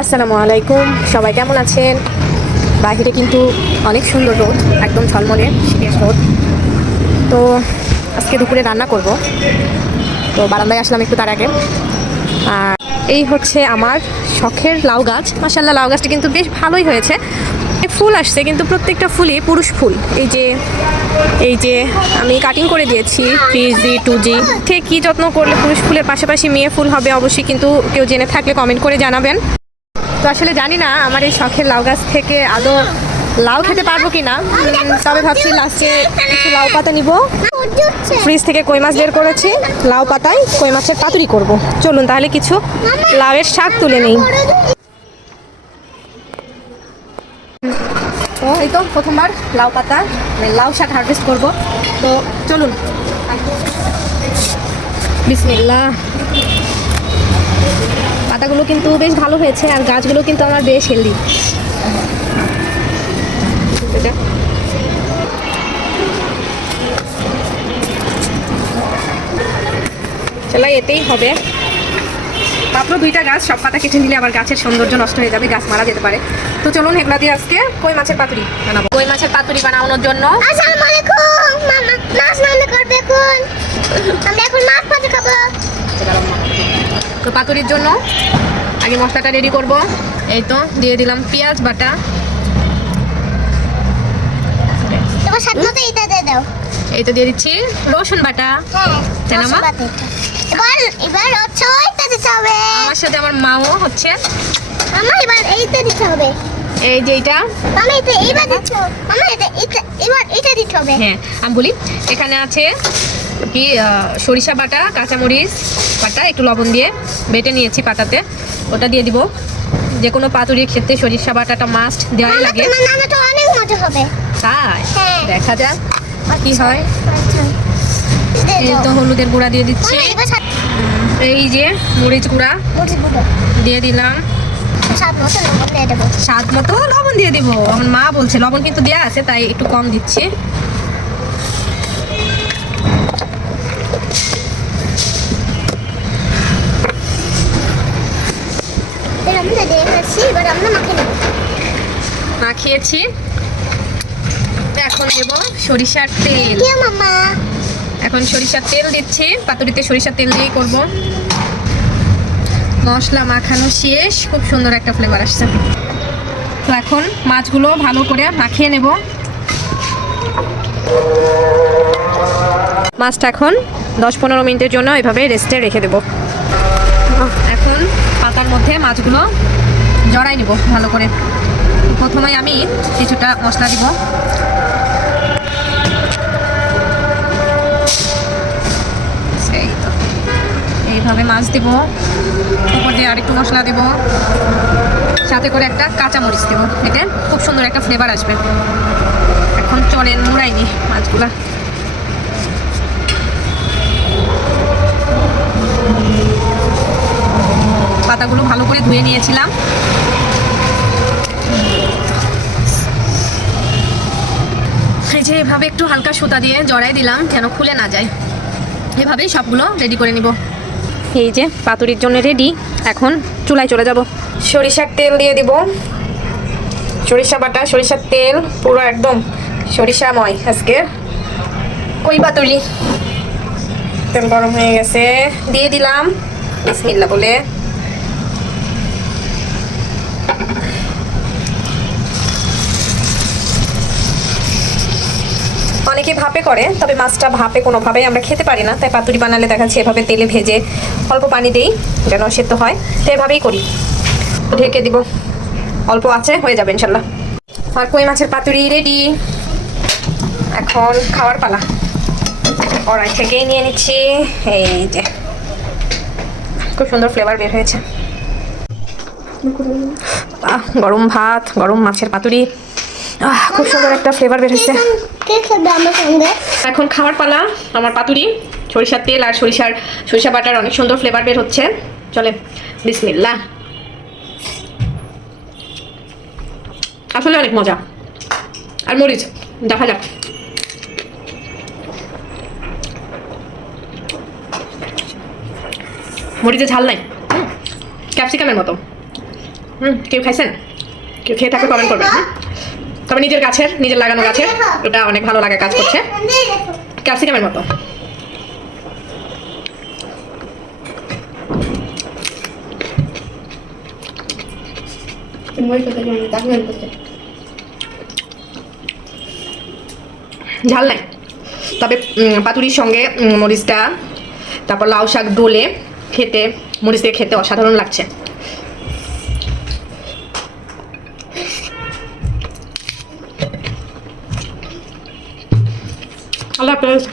আসসালামু আলাইকুম, সবাই কেমন আছেন? বাইরে কিন্তু অনেক সুন্দর রোদ, একদম ঝলমলে শীতের রোদ। তো আজকে দুপুরে রান্না করব, তো বারান্দায় আসলাম একটু তার আগে। আর এই হচ্ছে আমার শখের লাউ গাছ। মাশাআল্লাহ, লাউ গাছটা কিন্তু বেশ ভালোই হয়েছে। ফুল আসছে, কিন্তু প্রত্যেকটা ফুলই পুরুষ ফুল। এই যে আমি কাটিং করে দিয়েছি 3G 2G। ঠিক কী যত্ন করলে পুরুষ ফুলের পাশাপাশি মেয়ে ফুল হবে, অবশ্যই কিন্তু কেউ জেনে থাকলে কমেন্ট করে জানাবেন। তো আসলে জানি না আমার এই শখের লাউ গাছ থেকে আদৌ লাউ খেতে পারবো কি না, তবে ভাবছি লাস্টে কিছু লাউ পাতা নিব। ফ্রিজ থেকে কই মাছ বের করেছি, লাউ পাতায় কই মাছের পাতুরি করব। চলুন তাহলে কিছু লাউয়ের শাক তুলে নেই। তো এই তো প্রথমবার লাউ পাতা লাউ শাক হারভেস্ট করব। তো চলুন, বিসমিল্লাহ। পাতাগুলো কিন্তু বেশ ভালো হয়েছে, আর গাছগুলো কিন্তু আমার বেশ হেলদি। চলাই এতেই হবে। মাত্র 2টা গাছ, সব পাতা কেটে নিলে আবার গাছের সৌন্দর্য নষ্ট হয়ে যাবে, গাছ মারা যেতে পারে। তো চলুন এগুলা দিয়ে আজকে কই মাছের পাতুরি বানাবো। কই মাছের পাতুরি বানানোর জন্য আসসালামু আলাইকুম মামা, মাছ রান্না করবে কোন? আমরা এখন মাছ ভাজি খাবো। তো পাতুরির জন্য আগে মশলাটা রেডি করব। এই তো দিয়ে দিলাম পেঁয়াজ বাটা। তোমার সাথে মতো এটা দিয়ে দাও। এই তো দিয়ে দিচ্ছি রসুন বাটা। হ্যাঁ, মা? এবার হচ্ছে ওইটা দিতে হবে। আমার সাথে আমার মাও হচ্ছে। মামা এবার এইটা দিতে হবে। এই যে এইটা, মামা এটা এইবার দিতে হবে। মামা এবার এটা দিতে হবে। হ্যাঁ আমি বলি, এখানে আছে কি সরিষা বাটা, কাঁচামরিচ বাটা, একটু লবণ দিয়ে বেটে নিয়েছি পাতাতে, ওটা দিয়ে দিব। যে কোনো পাতুরির ক্ষেত্রে সরিষা বাটাটা মাস্ট দেওয়াই লাগে। তোমার নানা তো অনেক মজা হবে। তাই হ্যাঁ। দেখা যাক কি হয়। আচ্ছা। এই তো হলুদের গুঁড়া দিয়ে দিচ্ছি। মামা এবার এই যে মরিচ গুঁড়া দিয়ে দিলাম। স্বাদ মতো লবণ দিয়ে দিব। আমার মা বলছে লবণ কিন্তু দেওয়া আছে, তাই একটু কম দিচ্ছি। মাখিয়েছি, এখন দেব সরিষার তেল। এখন সরিষার তেল দিচ্ছি, পাতুরিতে সরিষার তেল দিয়েই করব। মশলা মাখানো শেষ, খুব সুন্দর একটা ফ্লেভার আসছে। তো এখন মাছগুলো ভালো করে মাখিয়ে নেব। মাছটা এখন 10-15 মিনিটের জন্য এভাবে রেস্টে রেখে দেব। এখন পাতার মধ্যে মাছগুলো জড়াই নেব ভালো করে। প্রথমে আমি কিছুটা মশলা দিব। এইভাবে মাছ দেব, উপর দিয়ে আরেকটু মশলা দেব, সাথে করে একটা কাঁচামরিচ দেব। এতে খুব সুন্দর একটা ফ্লেভার আসবে। এখন চলেন মুড়াই নি মাছগুলা। পাতাগুলো ভালো করে ধুয়ে নিয়েছিলাম। এই যে এভাবে একটু হালকা সুতা দিয়ে জড়াই দিলাম যেন খুলে না যায়। এভাবেই সবগুলো রেডি করে নিব। এই যে পাতুরির জন্য রেডি। এখন চুলায় চলে যাব। সরিষার তেল দিয়ে দিব, সরিষা বাটা, সরিষার তেল, পুরো একদম সরিষাময় আজকে কই পাতুরি। তেল গরম হয়ে গেছে, দিয়ে দিলাম বিসমিল্লাহ বলে। অনেকে ভাপে করে, তবে মাছটা ভাপে কোনোভাবেই আমরা খেতে পারি না, তাই পাতুরি বানালে দেখাচ্ছি এভাবে তেলে ভেজে অল্প পানি দেই যেন সেদ্ধ হয়। তো এভাবেই করি। ঢেকে দিব, অল্প আছে, হয়ে যাবে ইনশাল্লাহ। আর কই মাছের পাতুরি রেডি। এখন খাওয়ার পালা। কড়াই থেকেই নিয়ে নিচ্ছি। এই যে খুব সুন্দর ফ্লেভার বের হয়েছে। গরম ভাত, গরম মাছের পাতুরি, খুব সুন্দর একটা ফ্লেভার বের হয়েছে। এখন খাওয়ার পালা। আমার পাতুরি, সরিষার তেল আর সরিষা বাটার অনেক সুন্দর ফ্লেভার বের হচ্ছে। চলে বিসমিল্লাহ। আসলে অনেক মজা। আর মরিচ দেখা যাক। মরিচে ঝাল নাই, ক্যাপসিকামের মতো। কেউ খাইছেন? কেউ খেয়ে থাকলে কমেন্ট করবেন। তবে নিজের গাছের, নিজের লাগানো গাছের এটা অনেক ভালো লাগে, কাজ করছে ক্যাপসিকামের মতো। ঝাল নাই, তবে পাতুরির সঙ্গে মরিচটা, তারপর লাউ শাক ডোলে খেতে, মরিচ দিয়ে খেতে অসাধারণ লাগছে। আল্লাহ হাফেজ।